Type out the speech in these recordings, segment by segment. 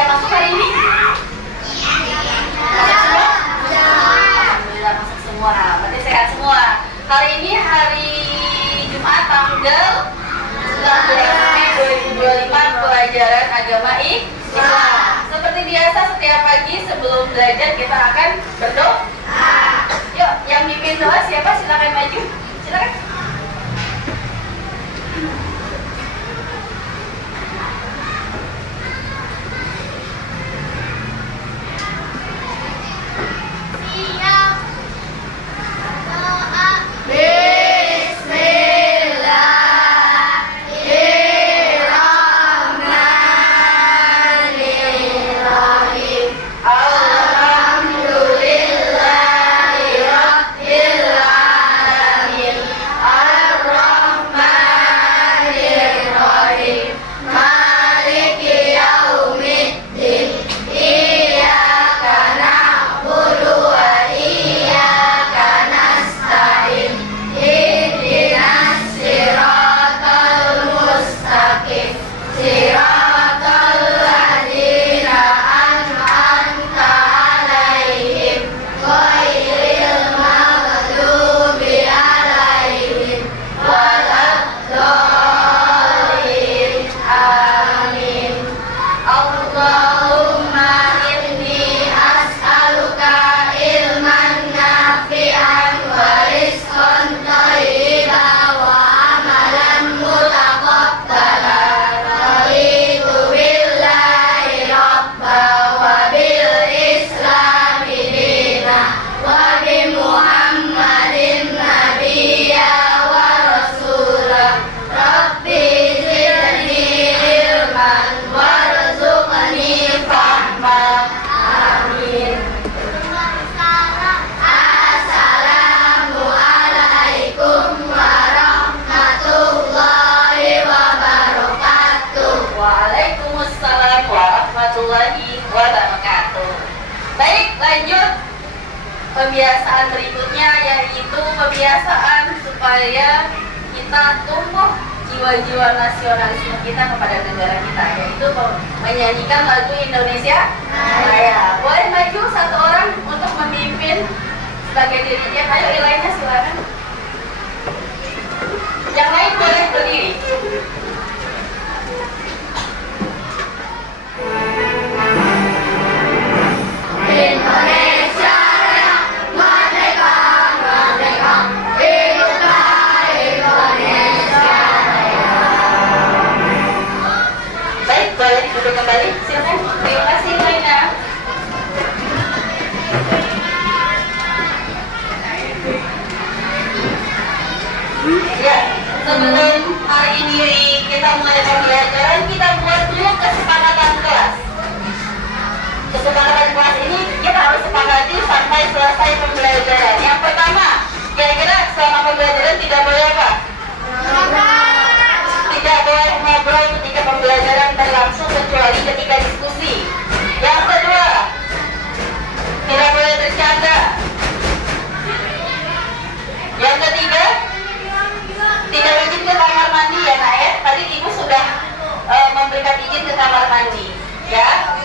Pada masuk hari ini? Alhamdulillah masuk semua. Berarti sehat semua. Hari ini hari Jumat tanggal 19 Mei 2025, pelajaran agama Islam. Seperti biasa setiap pagi sebelum belajar kita akan berdoa. Yuk, yang mimpin doa siapa? Silakan maju. Silakan. Baik, lanjut pembiasaan berikutnya, yaitu pembiasaan supaya kita tumbuh jiwa-jiwa nasionalisme kita kepada negara kita, yaitu menyanyikan lagu Indonesia Raya. Boleh maju satu orang untuk memimpin sebagai dirinya. Ayo, yang lainnya silakan. Yang lain boleh berdiri. Indonesia Raya, merdeka, merdeka, hiduplah Indonesia Raya. Baik, boleh duduk kembali, silakan. Terima kasih, Laina. Ya, sebelum hari ini kita mulai pembelajaran, kita buat dulu kesepakatan kelas. Kesepakatan kelas ini kita harus sepakati sampai selesai pembelajaran. Yang pertama, kira-kira selama pembelajaran tidak boleh apa? Tidak boleh ngobrol ketika pembelajaran berlangsung kecuali ketika diskusi. Yang kedua, tidak boleh bercanda. Yang ketiga, tidak izin ke kamar mandi ya nak ya. Tadi ibu sudah memberikan izin ke kamar mandi ya.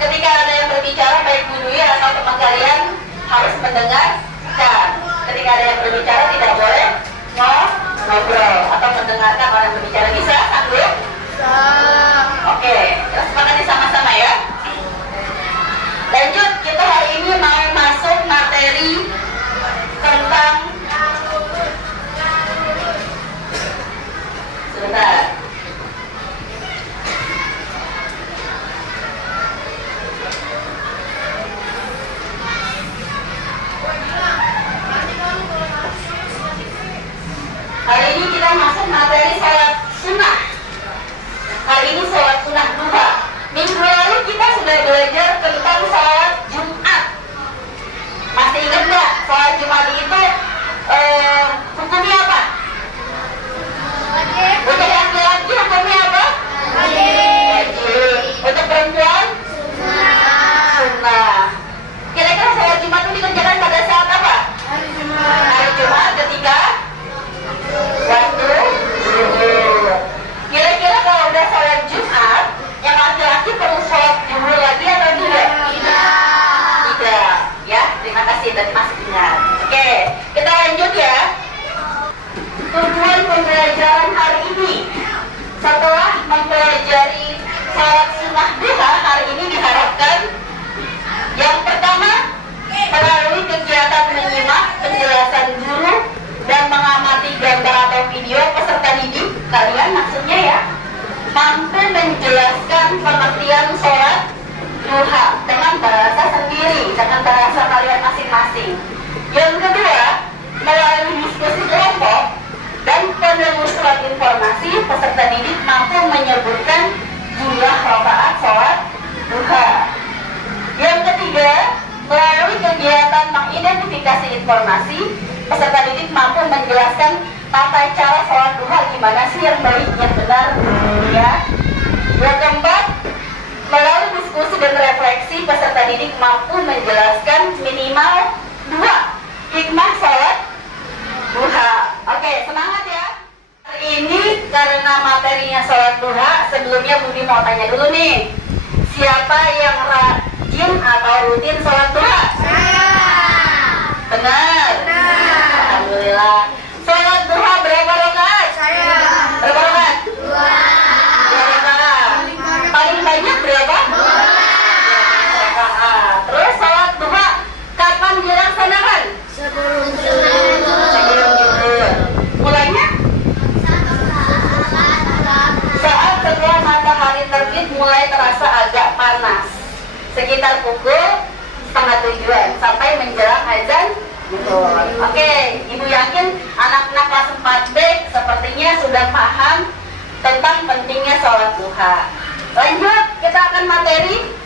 Ketika ada yang berbicara, baik guru ya atau teman kalian harus mendengarkan. Ketika ada yang berbicara tidak boleh ngobrol atau mendengarkan orang berbicara. Bisa, sanggup? Oke, kita sepakati sama duha dengan bahasa sendiri, dengan bahasa kalian masing-masing. Yang kedua, melalui diskusi kelompok dan penelusuran informasi, peserta didik mampu menyebutkan jumlah rakaat sholat duha. Yang ketiga, melalui kegiatan mengidentifikasi informasi, peserta didik mampu menjelaskan tata cara sholat duha gimana sih yang baik, yang benar, ya. Yang keempat, melalui diskusi dan refleksi, peserta didik mampu menjelaskan minimal 2 hikmah sholat duha. Oke, semangat ya. Hari ini karena materinya sholat duha, sebelumnya Budi mau tanya dulu nih, siapa yang rajin atau rutin sholat duha? Saya. Benar. Alhamdulillah. Sholat duha berapa rakaat? Saya. Berapa rakaat? 2. 2 rakaat. Paling banyak berapa? 2 rakaat. Terus sholat duha kapan dilaksanakan? Sebelum zuhur. Sebelum zuhur. Mulainya? Saat setelah matahari terbit mulai terasa agak panas, sekitar pukul 6:30 sampai menjelang azan zuhur. Oke, Ibu yakin anak-anak kelas 4B sepertinya sudah paham tentang pentingnya sholat duha. Lanjut, kita akan materi.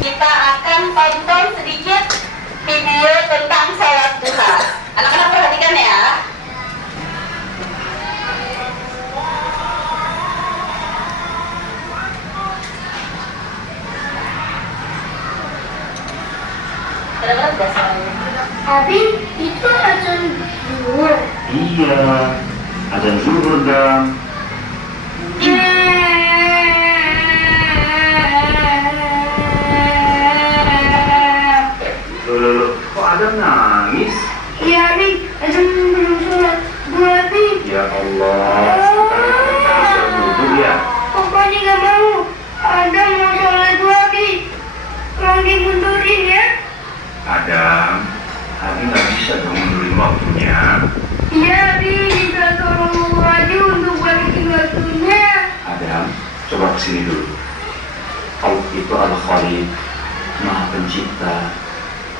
Kita akan tonton sedikit video tentang sholat duha. Anak-anak perhatikan ya. Kedengeran gak suaranya? Abi, itu azan zuhur. Iya, azan zuhur dong. Loh, kok ada nangis? Iya, Abi, azan belum sholat duha, Abi. Ya Allah, sekarang kita bisa duduk ya. Pokoknya gak mau. Ada mau sholat duha, Abi. Tolong dimundurin ya. Adam, Abi nggak bisa dong mundurin waktunya. Iya, Abi, bisa tolong dulu aja untuk balikin waktunya. Adam, coba kesini dulu. Allah itu Al-Khaliq, Maha Pencipta.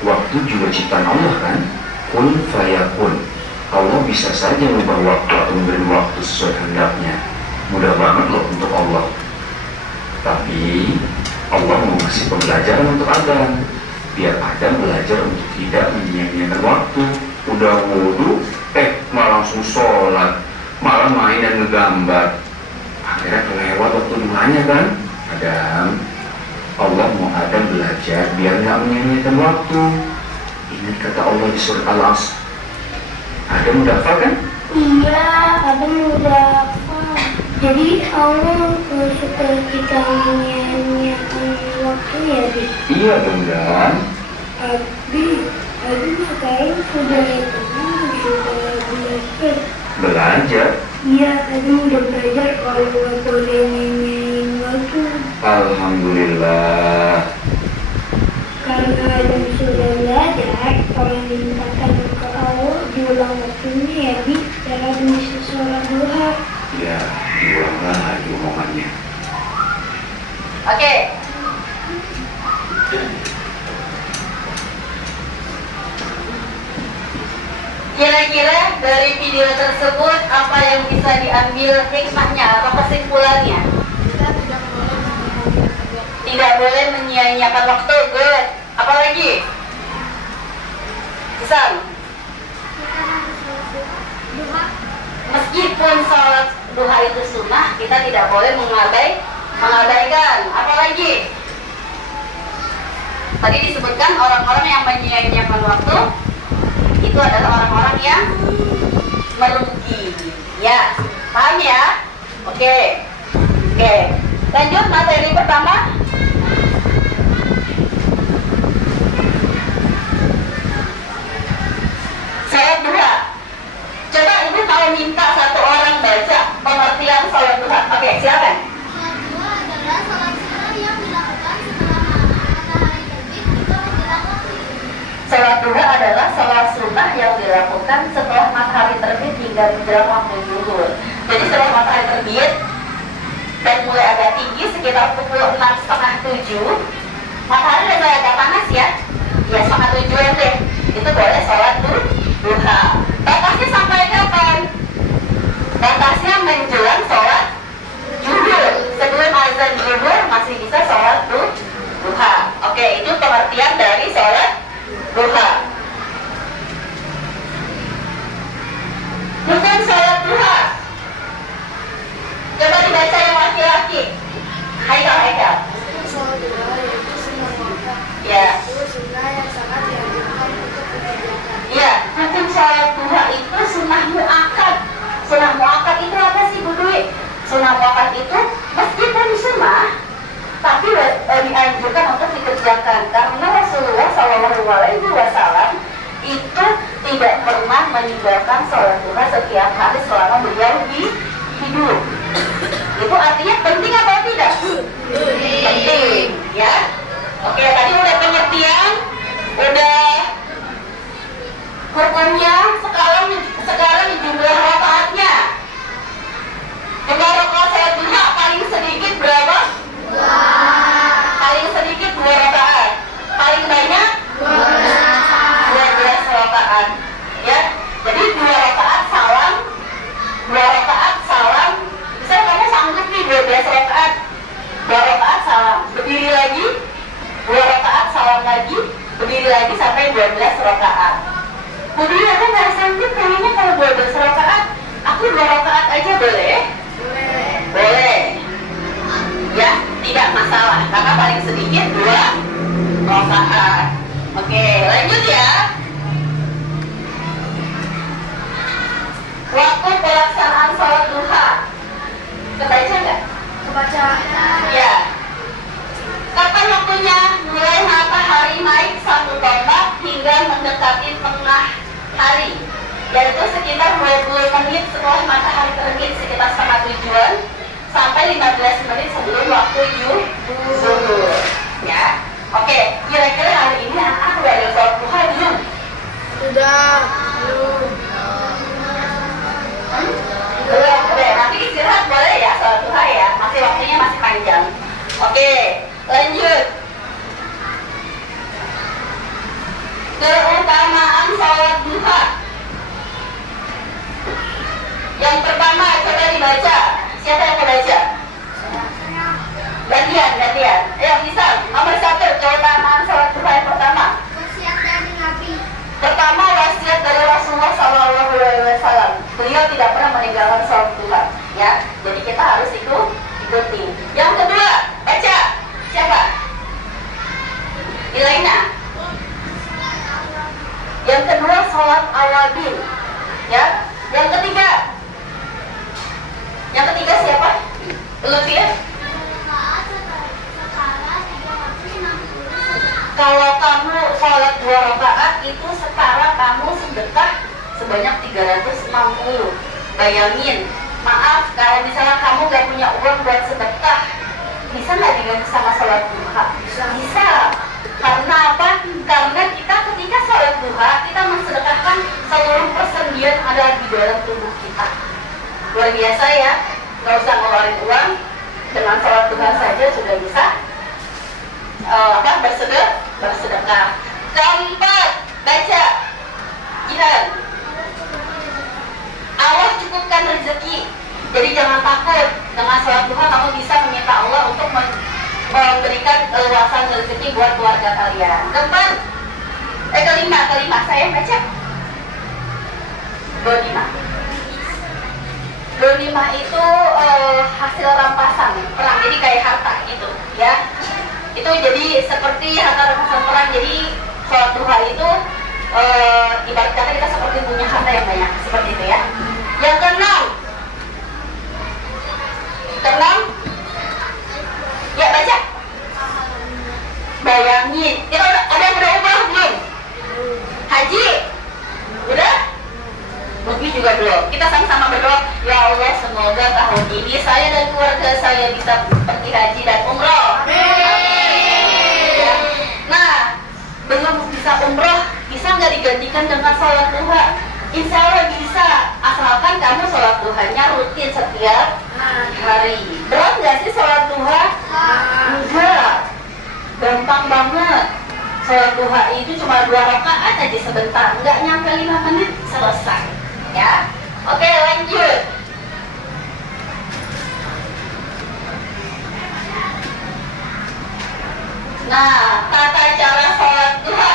Waktu juga ciptaan Allah kan? Kun fayakun. Allah bisa saja mengubah waktu atau memberi waktu sesuai hendaknya. Mudah banget loh untuk Allah. Tapi Allah mau ngasih pembelajaran untuk Adam, biar Adam belajar untuk tidak menyia-nyiakan waktu. Udah wudhu, malah langsung sholat, malah main dan ngegambar. Akhirnya kelewat waktu duhanya kan? Adam, Allah mau Adam belajar biar nggak menyia-nyiakan waktu. Ingat kata Allah di surat Al-Asr. Adam udah hafal kan? Iya, Adam udah hafal. Jadi Allah suka kita menyanyiakan waktu ya, Abi? Iya dong Dan. Abi sekarang sudah sudah belajar. Belajar. Iya, Abi udah belajar kalau nggak boleh nyanyiin waktu. Alhamdulillah. Karena Adam sudah belajar, tolong dimintakan ke Allah diulang waktunya ya, Abi. Biar Adam bisa sholat duha. Ya, diulang lagi omongannya. Oke. Kira-kira dari video tersebut apa yang bisa diambil hikmahnya atau kesimpulannya? Tidak boleh menyia-nyiakan waktu. Good. Apa lagi? Sam. Meskipun sholat duha itu sunnah, kita tidak boleh mengabaikan. Apa lagi? Tadi disebutkan orang-orang yang menyia-nyiakan waktu itu adalah orang-orang yang merugi. Ya, paham ya? Oke. Lanjut materi pertama. Sholat duha. Coba Ibu mau minta satu orang baca pengertian sholat duha. Oke, silakan. Sholat duha adalah sholat sunnah yang dilakukan setelah matahari terbit hingga menjelang waktu. Sholat duha adalah sholat sunnah yang dilakukan setelah matahari terbit hingga menjelang waktu zuhur. Jadi setelah matahari terbit dan mulai agak tinggi sekitar pukul 6:30-7, matahari udah mulai agak panas ya, ya 6:30-an deh, itu boleh sholat duha. Batasnya sampai kapan? Batasnya menjelang sholat zuhur. Sebelum azan zuhur masih bisa sholat duha. Oke, itu pengertian dari sholat duha. Rukun sholat duha. Coba dibaca yang laki-laki. Haikal. Sholat duha yaitu sunnah muakkad. Ya. Itu sunnah yang sangat dianjurkan untuk dikerjakan. Iya, rukun sholat duha itu sunnah muakkad. Sunnah muakkad itu apa sih Bu Dwi? Sunnah muakkad itu meskipun sunnah, tapi dianjurkan untuk dikerjakan karena Rasulullah SAW itu tidak pernah meninggalkan sholat duha setiap hari selama beliau hidup. Itu artinya penting apa tidak? Penting, ya. Oke, tadi udah pengertian, udah hukumnya, sekarang jumlah rakaatnya. Jumlah rakaat sholat duha paling sedikit berapa? Paling sedikit 2 rakaat. Paling banyak 12 rakaat. Ya. Jadi 2 rakaat salam. Bisa kamu sanggup nih 12 rakaat. 2 rakaat salam. Berdiri lagi. 2 rakaat salam lagi. Berdiri lagi sampai 12 rakaat. Kemudian aku nggak sanggup kayaknya kalau 12 rakaat. Aku 2 rakaat aja boleh? Boleh. Ya, tidak masalah karena paling sedikit 2 rakaat. Oke, lanjut ya. Waktu pelaksanaan sholat duha. Kebaca nggak? Kebaca. Ya. Kapan waktunya? Mulai matahari naik 1 tombak hingga mendekati tengah hari, yaitu sekitar 20 menit setelah matahari terbit, sekitar 6:30-an sampai 15 menit sebelum waktu zuhur. Ya. Oke, kira-kira hari ini anak udah ada sholat duha belum? Sudah. Belum. Belum. Oke, nanti istirahat boleh ya sholat duha ya, masih waktunya masih panjang. Oke, lanjut. Keutamaan sholat duha. Yang pertama coba dibaca. Siapa yang mau baca? Gantian. Ayo bisa. Nomor 1, keutamaan sholat duha yang pertama. Wasiat dari Nabi. Pertama, wasiat dari Rasulullah SAW. Beliau tidak pernah meninggalkan sholat duha. Ya, jadi kita harus ikuti. Yang kedua, baca. Siapa? Ilaina. Yang kedua, sholat awabin. Ya. Yang ketiga siapa? Lutfi. Kalau kamu sholat 2 rakaat itu setara kamu sedekah sebanyak 360. Bayangin, maaf kalau misalnya kamu gak punya uang buat sedekah, bisa nggak diganti sama sholat duha? Bisa. Karena apa? Karena kita ketika sholat duha kita mensedekahkan seluruh persendian ada di dalam tubuh kita. Luar biasa ya, nggak usah ngeluarin uang, dengan sholat duha saja sudah bisa bersedekah. Keempat, baca. Jihan. Allah cukupkan rezeki. Jadi jangan takut, dengan sholat duha kamu bisa meminta Allah untuk memberikan luasan rezeki buat keluarga kalian. Kelima, saya baca. Ghanimah itu hasil rampasan perang, jadi kayak harta gitu, ya. Itu jadi seperti harta rampasan perang. Jadi sholat duha itu ibarat kata kita seperti punya harta yang banyak, seperti itu ya. Yang keenam, ya baca. Bayangin, kita ada yang udah umrah belum? Haji? Udah? Mungkin juga belum. Kita sama-sama berdoa, ya Allah semoga tahun ini saya dan keluarga saya bisa pergi haji dan umroh. Ya. Nah, belum bisa umroh, bisa nggak digantikan dengan sholat duha? Insya Allah bisa, asalkan kamu sholat duhanya rutin setiap hari. Berat nggak sih sholat duha? Enggak, gampang banget. Sholat duha itu cuma 2 rakaat aja sebentar, nggak nyampe 5 menit selesai. Ya, oke lanjut. Nah, tata cara sholat duha.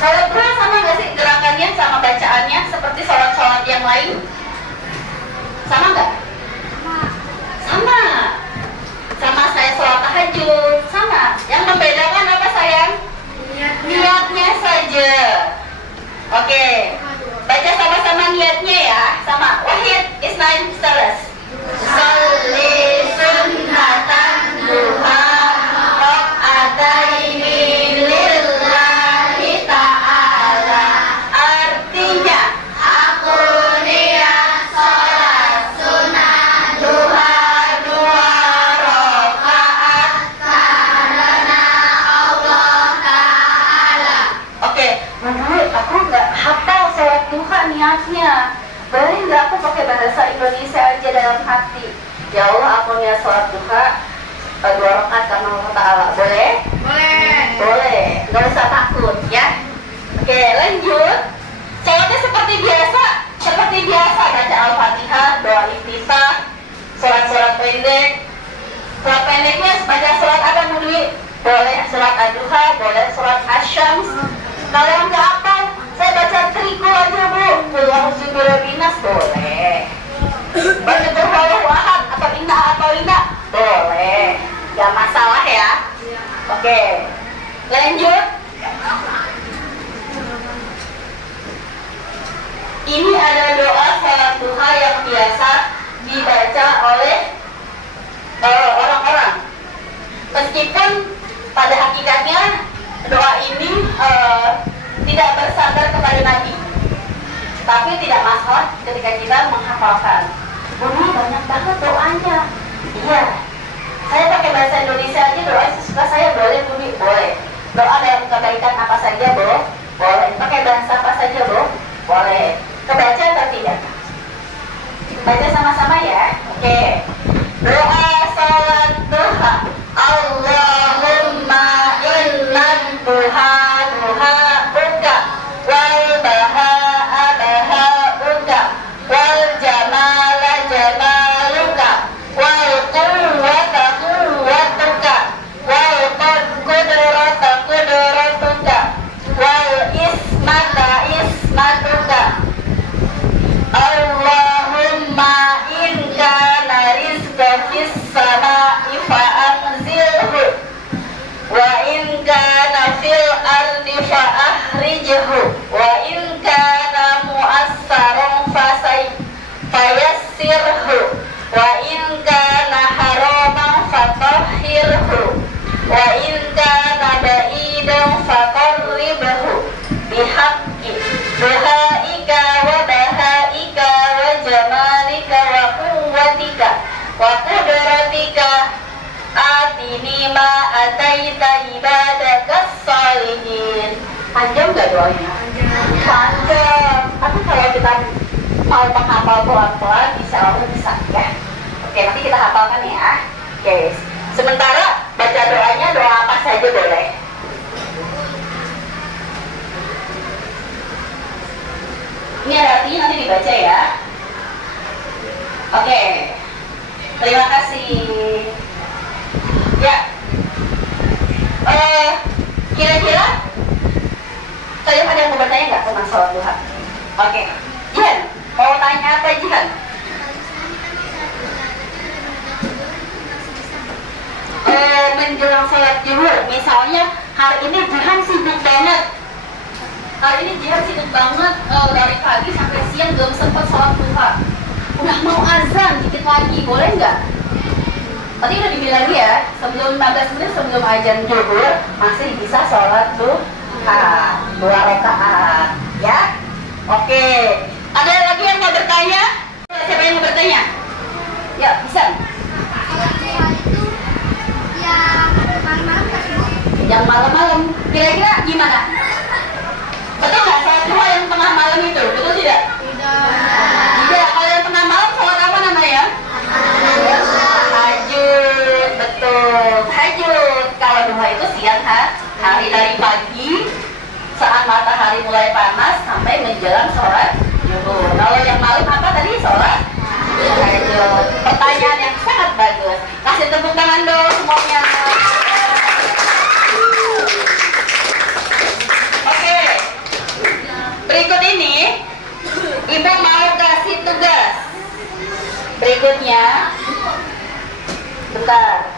Sholat duha sama nggak sih gerakannya sama bacaannya seperti sholat-sholat yang lain? Sama nggak? Sama. Sama saya sholat tahajud, sama. Yang membedakan apa sayang? Niatnya saja. Oke, baca sama-sama niatnya ya. Sama. Wahid, Isnain, Salas. Salli sunnatan duha rok'ataini lillahi ta'ala. Artinya, Aku niat sholat sunnah duha 2 rakaat karena Allah Ta'ala. oke, menurut aku nggak hafal sholat duha niatnya. Boleh nggak aku pakai bahasa Indonesia aja dalam hati? Ya Allah, aku niat sholat duha 2 rakaat karena Allah Ta'ala. Boleh? Boleh. Nggak usah takut ya. Oke, lanjut. Sholatnya seperti biasa. Seperti biasa baca Al-Fatihah, doa iftitah, sholat-sholat pendek. Sholat pendeknya baca sholat apa Bu Dwi? Boleh sholat ad-duha, boleh sholat asyams. Kalau nggak apa, saya baca triko aja Bu. Binas boleh. Baca berhalau ahad atau indah boleh. Nggak masalah ya. Oke, lanjut. Ini ada doa sholat duha yang biasa dibaca oleh orang-orang. Meskipun pada hakikatnya doa ini tidak bersandar kepada Nabi, tapi tidak masalah ketika kita menghafalkan. Bunda banyak banget doanya. Iya, saya pakai bahasa Indonesia aja doa sesuka saya boleh Bunda, boleh. Doa dalam kebaikan apa saja boleh. Pakai bahasa apa saja boleh. Kebaca atau tidak? Baca sama-sama ya. Oke. Doa salat duha. Allahumma innan duha buka wal baha buka wal jamala jamaluka wal quwwata quwwatuka wal qudrata qudratuka wal ismata ismatuka. Allahumma in kana rizqa fis sama'i fa'anzilhu wa in kana fil ardi fa'ahrijhu wa in kana mu'assaran fayassirhu wa in kana haraman fatahhirhu wa in kana ba'idan faqarribhu bihaqqi duhaika wa bahaika wa jamalika wa quwwatika wa qudratika atini ma ataita ibadakas salihin. Panjang nggak doanya? Panjang. Tapi kalau kita mau menghafal pelan-pelan bisa Allah bisa ya. Oke, nanti kita hafalkan ya. Oke. Sementara baca doanya doa apa saja boleh. Ini ada artinya nanti dibaca ya. Oke. Terima kasih. Ya. Kira-kira kalian ada yang mau bertanya nggak tentang sholat duha? Oke. Jihan, mau tanya apa Jihan? Menjelang sholat zuhur, misalnya hari ini Jihan sibuk banget. Hari ini Jihan sibuk banget dari pagi sampai siang belum sempat sholat duha. Udah mau azan dikit lagi, boleh nggak? Tadi udah dibilang ya, sebelum 15 menit sebelum azan zuhur masih bisa sholat duha 2 rakaat, ya? Oke. Ada lagi yang mau bertanya? Siapa yang mau bertanya? Ya, bisa. Kalau duha itu yang malam-malam kan Bu? Yang malam-malam, kira-kira gimana? Betul nggak sholat duha yang tengah malam itu? Betul tidak? Tidak. Tidak. Kalau yang tengah malam sholat apa namanya? Hari dari pagi saat matahari mulai panas sampai menjelang sholat zuhur. Kalau yang malam apa tadi? Sholat tahajud. Pertanyaan yang sangat bagus. Kasih tepuk tangan dong semuanya. Oke. Berikut ini Ibu mau kasih tugas. Berikutnya, bentar.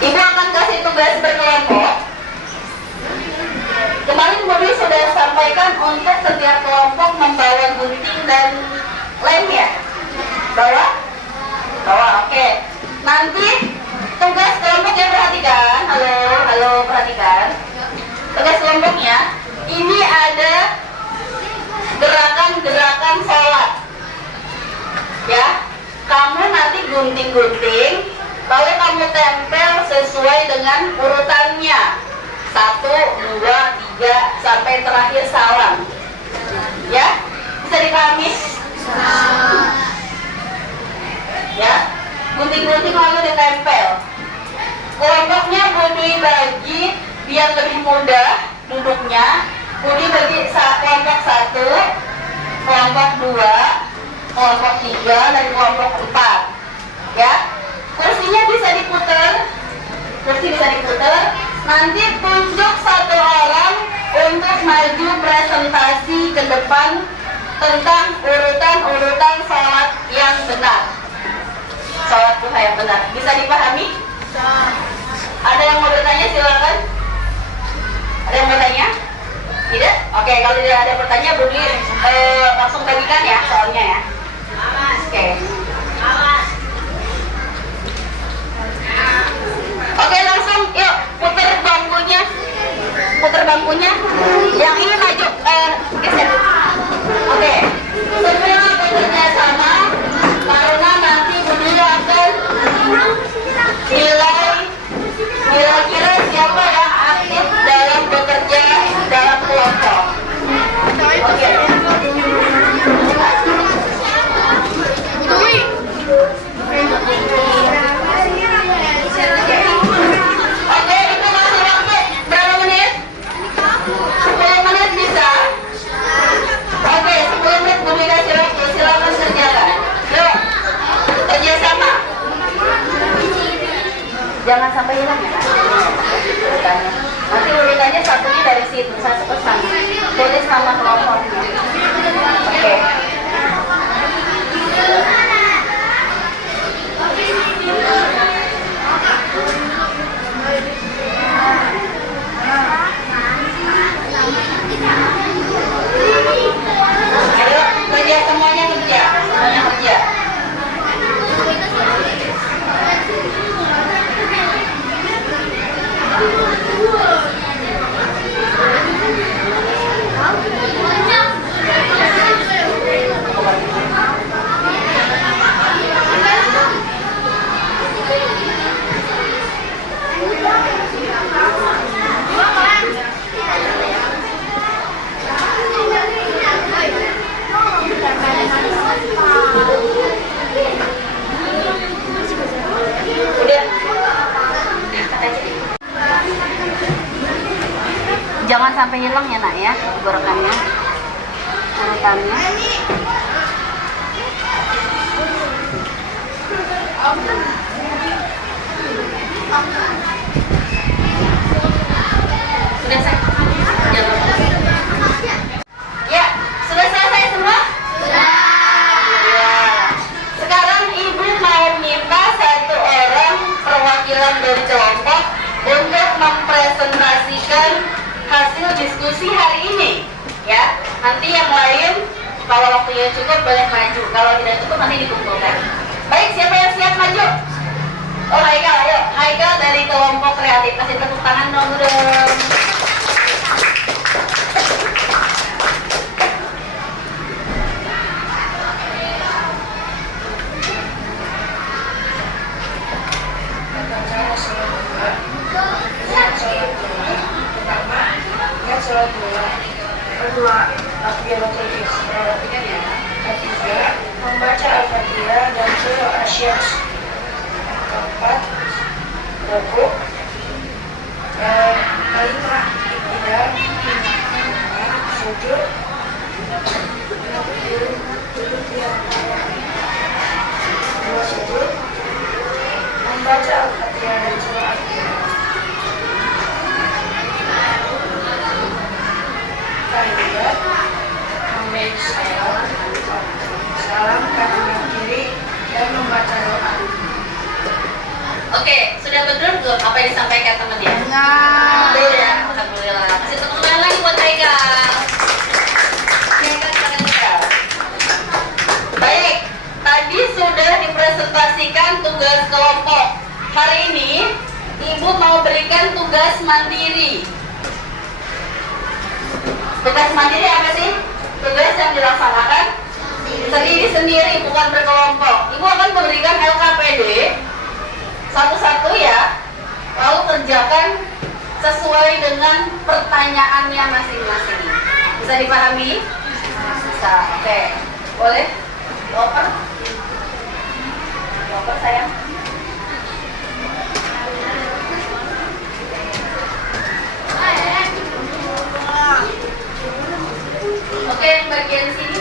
Ibu akan kasih tugas berkelompok. Kemarin Budi sudah sampaikan untuk setiap kelompok membawa gunting dan lem ya. Bawa? Bawa, oke. Nanti tugas kelompoknya perhatikan. Halo, perhatikan. Tugas kelompoknya ini ada gerakan-gerakan sholat. Ya, kamu nanti gunting-gunting, lalu kamu tempel sesuai dengan urutannya. 1, 2, 3 sampai terakhir salam. Ya, bisa dipahami? Ya, gunting-gunting lalu ditempel. Kelompoknya Budi bagi biar lebih mudah duduknya. Budi bagi kelompok 1, kelompok 2, kelompok 3, dan kelompok 4. Ya, kursinya bisa diputar. Kursi bisa diputar. Nanti tunjuk satu orang untuk maju presentasi ke depan tentang urutan-urutan sholat yang benar. Sholat duha yang benar. Bisa dipahami? Ada yang mau bertanya silakan. Ada yang bertanya? Tidak? Oke, kalau tidak ada pertanyaan Budi langsung bagikan ya soalnya ya. Oke. Oke, langsung yuk putar bangkunya. Putar bangkunya. Yang ini maju geser. Oke. Semua bekerja sama karena nanti Budi akan nilai kira-kira siapa yang aktif dalam bekerja dalam kelompok. Oke. Oke, itu masih waktu berapa menit? 10 menit bisa? Oke, 10 menit Budi kasih waktu, silakan kerjakan. Yuk, kerjasama. Jangan sampai hilang ya, Nak. Urutannya. Nanti urutannya satunya dari situ, satu ke sana. Tulis nama kelompoknya. Oke. Ayo, kerja semuanya kerja. Semuanya kerja. Udah. Jangan sampai hilang ya, Nak ya, gerakannya, urutannya. Sudah ya, sudah selesai semua? Sudah. Ya. Sekarang Ibu mau minta satu orang perwakilan dari kelompok untuk mempresentasikan hasil diskusi hari ini. Ya, nanti yang lain kalau waktunya cukup boleh maju. Kalau tidak cukup nanti dikumpulkan. Baik, siapa yang siap maju? Oh, Haikal, ayo. Haikal dari kelompok kreatif. Kasih tepuk tangan dong. Pertama, sholat dua. Takbiratul ihram. Perhatikan ya. Ketiga, membaca Al-Fatihah dan surah Asy-Syams. Keempat, rukuk. Kelima, iktidal. Sujud. Duduk di antara dua sujud. Membaca Al-Fatihah dan surah Al-Fatihah. Tahiyat, membaca salam kanan dan kiri dan membaca doa. Oke, sudah betul belum apa yang disampaikan teman-teman? Betul ya, alhamdulillah. Kasih tepuk tangan lagi buat mereka. Silakan tangan kita. Baik, tadi sudah dipresentasikan tugas kelompok. Hari ini Ibu mau berikan tugas mandiri. Tugas mandiri apa sih? Tugas yang dilaksanakan sendiri-sendiri, bukan berkelompok. Ibu akan memberikan LKPD satu-satu ya, lalu kerjakan sesuai dengan pertanyaannya masing-masing. Bisa dipahami? Bisa. Oke, boleh? Oper sayang. Oke, yang bagian sini.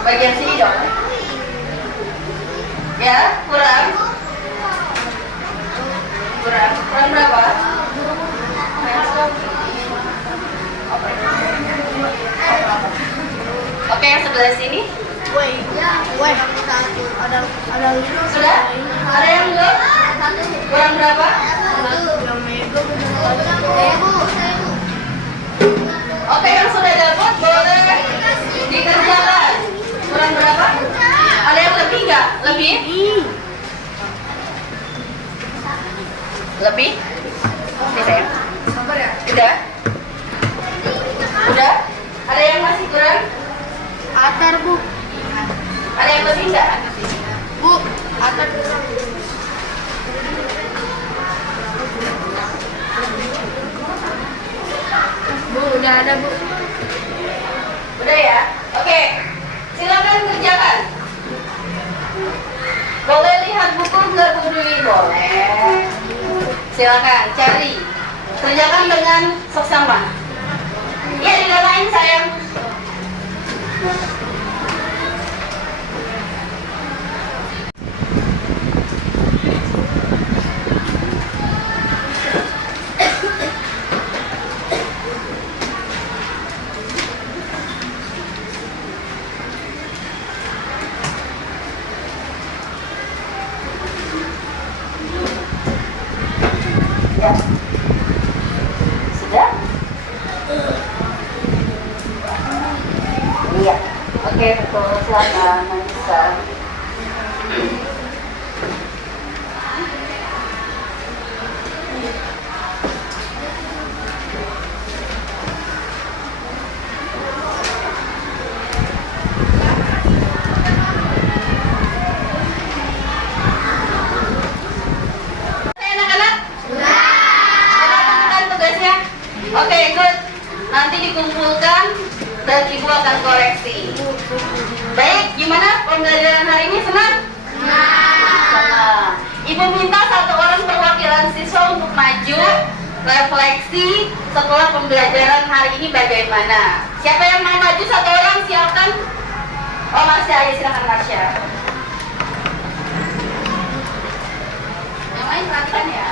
Bagian sini dong. Ya, kurang berapa? Oke, yang sebelah sini. Sudah? Ada yang belum? Kurang berapa? Oke, yang sudah dapat boleh dikerjakan. Kurang berapa? Ada yang lebih nggak? Lebih? Lebih? Bisa ya? Udah? Udah? Ada yang masih kurang? Atar bu, Ada yang lebih nggak? bu, atar bu, udah ada bu. Udah ya? Oke, silakan kerjakan. Boleh lihat buku nggak Bu Dwi? Boleh. Silakan cari. Kerjakan dengan seksama. Ya, didoain sayang. Ya. Sudah? Iya. Oke, betul. Silakan, Manisa. Anak-anak? Sudah tugasnya? Oke, good. Nanti dikumpulkan dan Ibu akan koreksi. Baik, gimana pembelajaran hari ini? Senang? Senang. Ibu minta satu orang perwakilan siswa untuk maju refleksi setelah pembelajaran hari ini bagaimana. Siapa yang mau maju satu orang? Silakan. Oh, Marsha, ayo silakan Marsha. Yang lain perhatikan ya.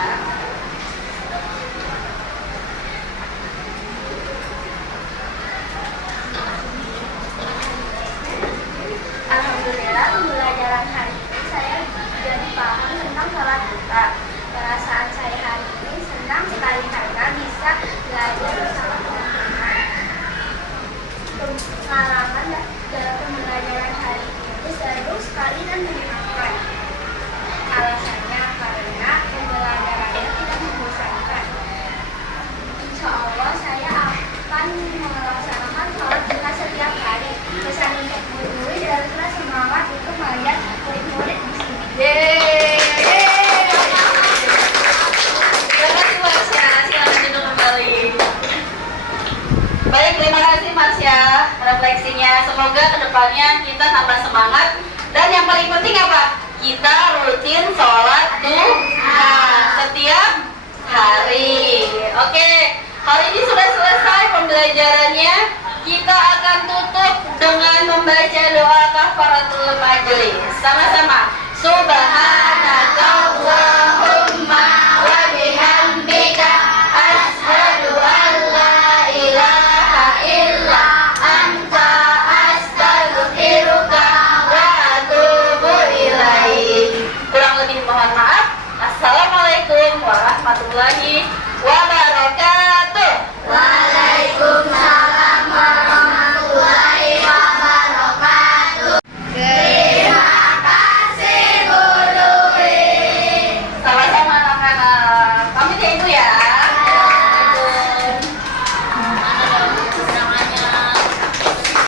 Alhamdulillah pembelajaran hari ini saya jadi paham tentang sholat duha. Perasaan saya hari ini senang sekali karena bisa belajar bersama teman-teman. Pengalaman dalam pembelajaran hari ini seru sekali dan menyenangkan. Alasannya karena pembelajaran semoga kedepannya kita tambah semangat. Dan yang paling penting apa? Kita rutin sholat duha setiap hari. Oke, hari ini sudah selesai pembelajarannya. Kita akan tutup dengan membaca doa kafaratul majelis. Sama-sama. Subhan